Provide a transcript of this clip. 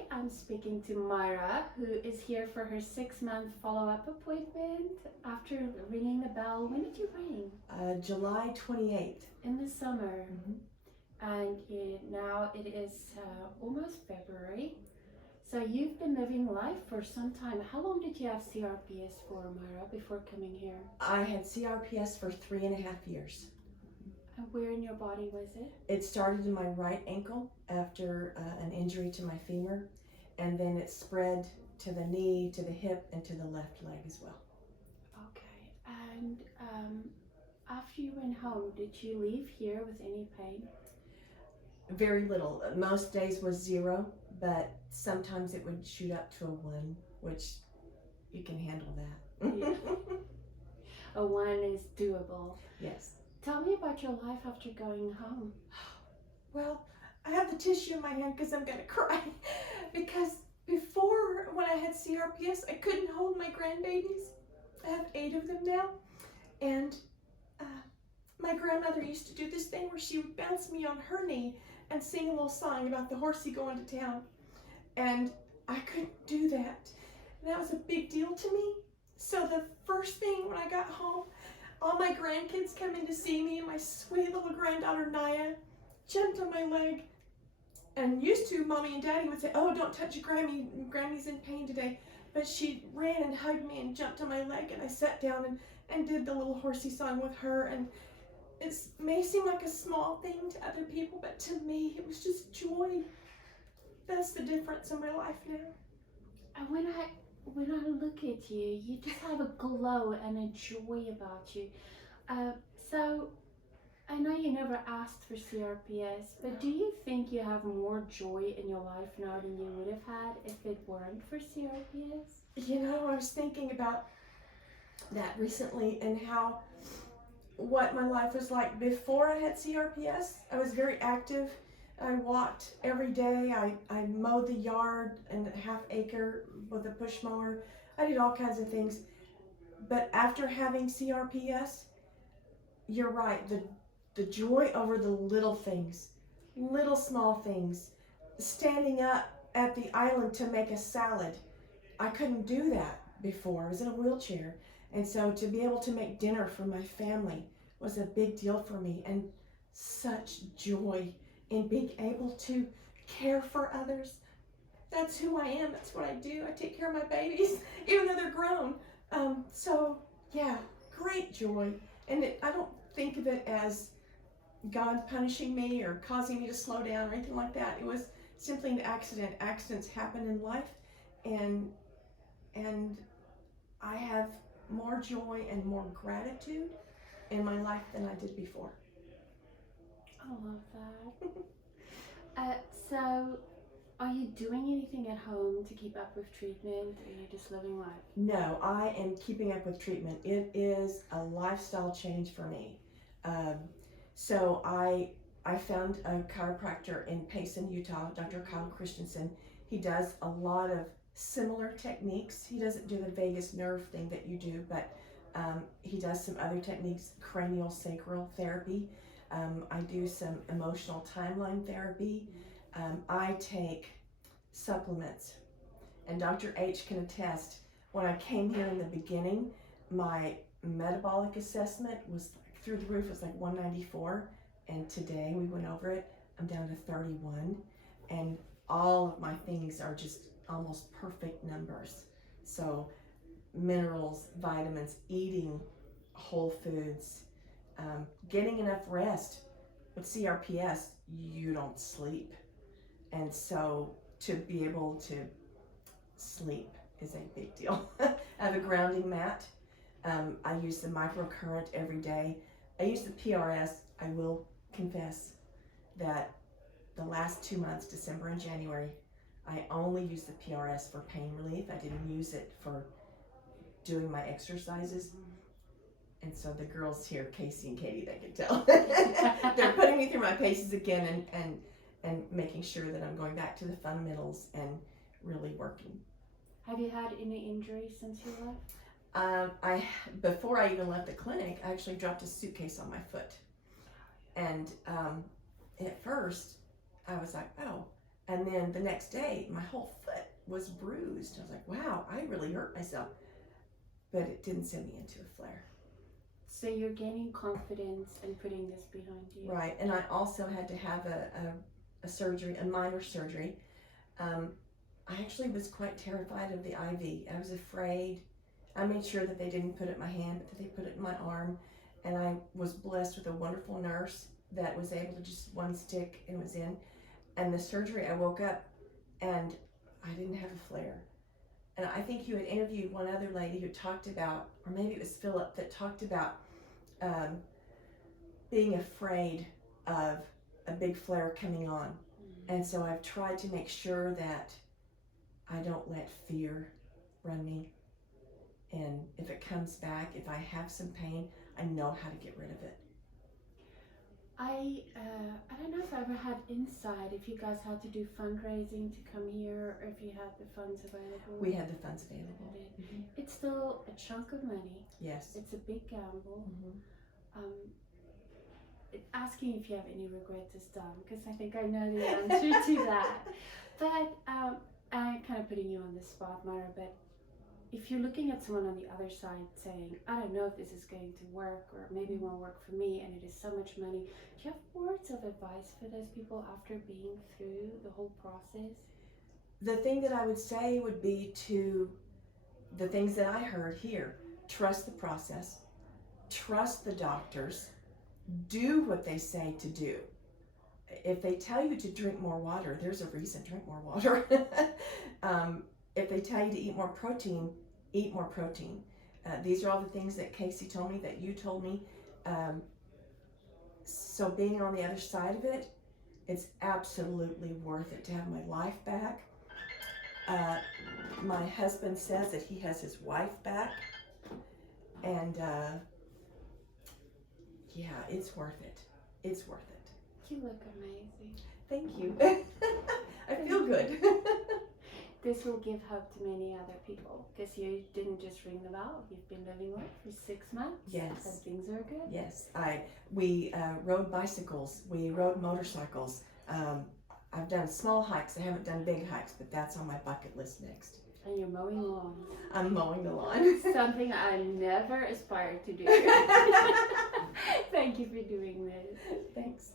Today I'm speaking to Myra, who is here for her 6-month follow-up appointment after ringing the bell. When did you ring? July 28th. In the summer. Mm-hmm. And now it is almost February. So you've been living life for some time. How long did you have CRPS for, Myra, before coming here? I had CRPS for 3.5 years. And where in your body was it? It started in my right ankle after an injury to my femur, and then it spread to the knee, to the hip, and to the left leg as well. Okay. And after you went home, did you leave here with any pain? Very little. Most days was 0, but sometimes it would shoot up to a 1, which you can handle that. Yeah. A 1 is doable. Yes. Tell me about your life after going home. Well, I have the tissue in my hand because I'm going to cry. Because before, when I had CRPS, I couldn't hold my grandbabies. I have 8 of them now. And my grandmother used to do this thing where she would bounce me on her knee and sing a little song about the horsey going to town. And I couldn't do that. And that was a big deal to me. So the first thing when I got home, all my grandkids come in to see me, and my sweet little granddaughter Naya jumped on my leg. And used to, Mommy and Daddy would say, "Oh, don't touch Grammy, Grammy's in pain today." But she ran and hugged me and jumped on my leg, and I sat down and did the little horsey song with her. And it may seem like a small thing to other people, but to me, it was just joy. That's the difference in my life now. And when I look at you, you just have a glow and a joy about you. So I know you never asked for CRPS, but do you think you have more joy in your life now than you would have had if it weren't for CRPS? You know, I was thinking about that recently and what my life was like before I had CRPS. I was very active. I walked every day. I mowed the yard and a half acre with a push mower. I did all kinds of things. But after having CRPS, you're right, the joy over the little things, little small things. Standing up at the island to make a salad. I couldn't do that before. I was in a wheelchair. And so to be able to make dinner for my family was a big deal for me, and such joy in being able to care for others. That's who I am. That's what I do. I take care of my babies, even though they're grown. So yeah, great joy. And I don't think of it as God punishing me or causing me to slow down or anything like that. It was simply an accident. Accidents happen in life, and I have more joy and more gratitude in my life than I did before. I love that. So are you doing anything at home to keep up with treatment, or are you just living life? No, I am keeping up with treatment. It is a lifestyle change for me. So I found a chiropractor in Payson, Utah, Dr. Kyle Christensen. He does a lot of similar techniques. He doesn't do the vagus nerve thing that you do, but he does some other techniques, cranial sacral therapy. I do some emotional timeline therapy. I take supplements, and Dr. H can attest, when I came here in the beginning, my metabolic assessment was through the roof. It was like 194, and today we went over it, I'm down to 31, and all of my things are just almost perfect numbers. So minerals, vitamins, eating whole foods, getting enough rest. With CRPS, you don't sleep. And so to be able to sleep is a big deal. I have a grounding mat. I use the microcurrent every day. I use the PRS. I will confess that the last 2 months, December and January, I only used the PRS for pain relief. I didn't use it for doing my exercises. And so the girls here, Casey and Katie, they can tell. They're putting me through my paces again and making sure that I'm going back to the fundamentals and really working. Have you had any injuries since you left? Before I even left the clinic, I actually dropped a suitcase on my foot. And at first, I was like, oh. And then the next day, my whole foot was bruised. I was like, wow, I really hurt myself. But it didn't send me into a flare. So you're gaining confidence and putting this behind you. Right, and I also had to have a surgery, a minor surgery. I actually was quite terrified of the IV. I was afraid. I made sure that they didn't put it in my hand, but that they put it in my arm. And I was blessed with a wonderful nurse that was able to just one stick and it was in. And the surgery, I woke up and I didn't have a flare. And I think you had interviewed one other lady who talked about, or maybe it was Philip, that talked about being afraid of a big flare coming on. Mm-hmm. And so I've tried to make sure that I don't let fear run me. And if it comes back, if I have some pain, I know how to get rid of it. I don't know if I ever had insight if you guys had to do fundraising to come here or if you had the funds available. We had the funds available. Mm-hmm. It's still a chunk of money. Yes. It's a big gamble. Mm-hmm. Asking if you have any regrets is dumb because I think I know the answer to that. But I'm kind of putting you on the spot, Myra, but if you're looking at someone on the other side saying, I don't know if this is going to work or maybe it won't work for me and it is so much money, do you have words of advice for those people after being through the whole process? The thing that I would say would be to the things that I heard here. Trust the process. Trust the doctors. Do what they say to do. If they tell you to drink more water, there's a reason. Drink more water. If they tell you to eat more protein, eat more protein. These are all the things that Casey told me, that you told me. So being on the other side of it, it's absolutely worth it to have my life back. My husband says that he has his wife back. And yeah, it's worth it. It's worth it. You look amazing. Thank you. I feel good. This will give hope to many other people because you didn't just ring the bell. You've been living well for 6 months. Yes. And things are good. Yes. We rode bicycles. We rode motorcycles. I've done small hikes. I haven't done big hikes, but that's on my bucket list next. And you're mowing lawns. I'm mowing the lawn. Something I never aspired to do. Thank you for doing this. Thanks.